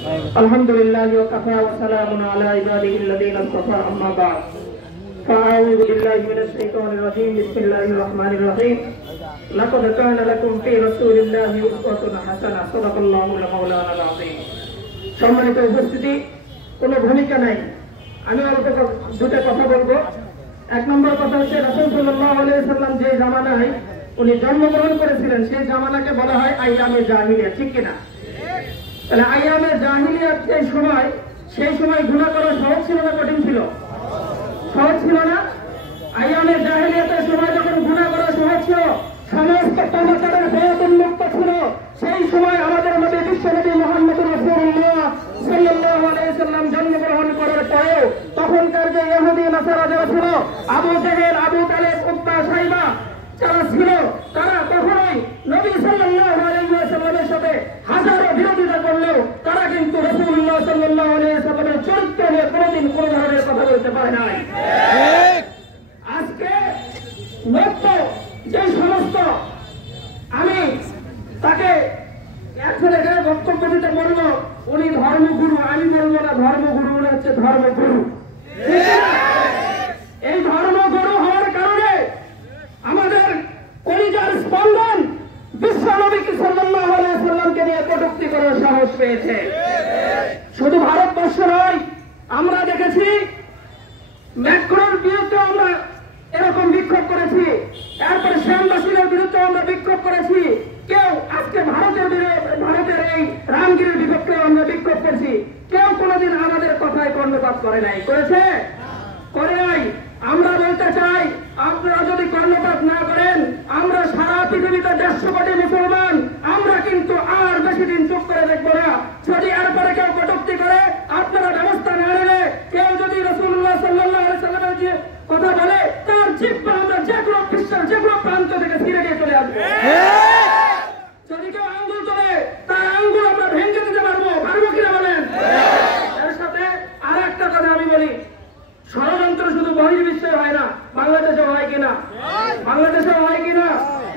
আলহামদুলিল্লাহি ওয়া কাফা ওয়া সালামুন আলা ইবাদিহিল্লাযীনা ইসতাফা আম্মা বা'দ ফাআউযু বিল্লাহি মিনাশ শাইতানির রাজীম বিসমিল্লাহির রহমানির রহিম লাকাদ কানা লাকুম ফি রাসূলিল্লাহি উসওয়াতুন হাসানাহ সাদাকাল্লাহুল মাওলানাল আযীম। সম্মানিত উপস্থিতি, কোনো ভূমিকা নাই, আমি অল্প দুটো কথা বলবো। এক নম্বর কথা হচ্ছে, রাসূল সাল্লাল্লাহু আলাইহি সাল্লাম যে জামানায় উনি জন্মগ্রহণ করেছিলেন সেই জামানাকে বলা হয় আইয়ামে জাহিলিয়া, ঠিক কিনা? তাহলে আইয়ামে জাহিলিয়াত সেই সময় গুনাহ করা সহজ ছিল না কঠিন ছিল? সহজ ছিল না? আইয়ামে জাহিলিয়াতের সময় যখন গুনাহ করা সহজ ছিল, সমস্ত পাপাচারের ভয় উন্মুক্ত ছিল, সেই সময় আমাদের নবী বিশ্বনবী মুহাম্মদুর রাসূলুল্লাহ সাল্লাল্লাহু আলাইহি সাল্লাম জন্মগ্রহণ করার পরেও তখনকার যে ইহুদি নাসারা যারা ছিল, আবু জেহেল, আবু তালেব, উতবা, শাইবা যারা ছিল, তারা কখনোই নবী সাল্লাল্লাহু আলাইহি ওয়াসাল্লামের সাথে হাজারো বিরোধিতা করলেও তারা কিন্তু রাসূলুল্লাহ সাল্লাল্লাহু আলাইহি ওয়াসাল্লামের চরিত্র নিয়ে কোনোদিন কোনো ধরনের কথা বলতে পারে নাই। আজকে লক্ষ্য যে সমস্ত, আমি তাকে এখন এখানে বক্তব্য দিতে বলবো, উনি ধর্মগুরু, আমি বলবো না ধর্মগুরু, উনি হচ্ছে ধর্মগুরু। এই ধর্মগুরু হওয়ার কারণে আমাদের কলিজার স্পন্দন বিশ্ব নবী সাল্লাল্লাহু আলাইহি ওয়াসাল্লামকে নিয়ে কটূক্তি করার সাহস পেয়েছে। শুধু ভারতবর্ষ নয়, আমরা দেখেছি ম্যাক্রোর বিরুদ্ধে আমরা এরকম বিক্ষোভ করেছি, এরপরে শ্যামবাসীদের বিরুদ্ধে আমরা বিক্ষোভ করেছি, কেউ আজকে ভারতের এই রামগিরির বিপক্ষে আমরা বিক্ষোভ করছি, কেউ কোনোদিন আমাদের কথায় কর্ণপাত করে নাই, করেছে? করে নাই। আমরা বলতে চাই, আপনারা যদি কর্ণপাত না করেন, আমরা সারা পৃথিবীতে 150 কোটি মুসলমান, আমরা কিন্তু আর বেশি দিন চুপ করে দেখবো না। যদি এরপরে কেউ কটূক্তি করে, আপনারা ব্যবস্থা না নিলে, কেউ যদি রাসূলুল্লাহ সাল্লাল্লাহু আলাইহি সাল্লামের যে কথা বলে, তার জিহ্বা আমরা যে কোনো বিশ্বের যে কোনো প্রান্ত থেকে ছিঁড়ে নিয়ে চলে আসবো। যদি কেউ আঙ্গুল তোলে, তার আঙ্গুল আমরা ভেঙে দিতে পারবো কিনা বলেন? এর সাথে আর একটা কথা আমি বলি, ষড়যন্ত্র শুধু বহির্বিশ্বে হয় না, বাংলাদেশে হয় কিনা? বাংলাদেশে হয় কিনা?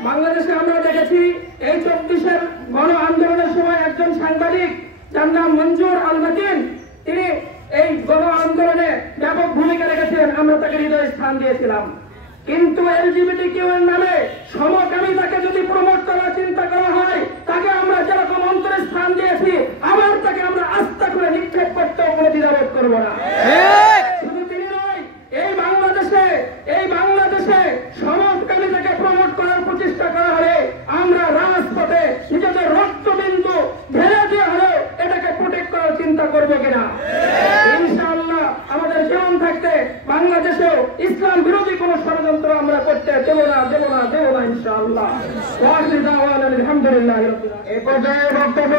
বাংলাদেশে আমরা দেখেছি এই 24-এর গণ আন্দোলনের সময় একজন সাংবাদিক, যার নাম মঞ্জুর আল মাতিন, তিনি এই গণ আন্দোলনে ব্যাপক ভূমিকা রেখেছেন, আমরা তাকে হৃদয় স্থান দিয়েছিলাম। কিন্তু এলজিবিটিকিউ এর নামে সমকামিতাকে যদি প্রমোট করার চিন্তা করা হয়, তাকে আমরা যেরকম অন্তরে স্থান দিয়েছি, আবার তাকে আমরা আস্থা করে নিক্ষেপ করতেও কোনো দ্বিধাবোধ করবো না। শুধু তিনি নয়, এই বাংলাদেশে সমকামিতাকে প্রমোট করার প্রচেষ্টা করা হলে আমরা রাজপথে নিজেদের রক্তবিন্দু ঢেলে দিয়ে হলেও এটাকে প্রোটেক্ট করার চিন্তা করবো কিনা? ইনশাআল্লাহ আমাদের জীবন থাকতে বাংলাদেশেও ইসলাম বিরোধী কোন ষড়যন্ত্র আমরা করতে দেব না ইনশাআল্লাহ। আলহামদুলিল্লাহ। এই পর্যায়ে বক্তব্য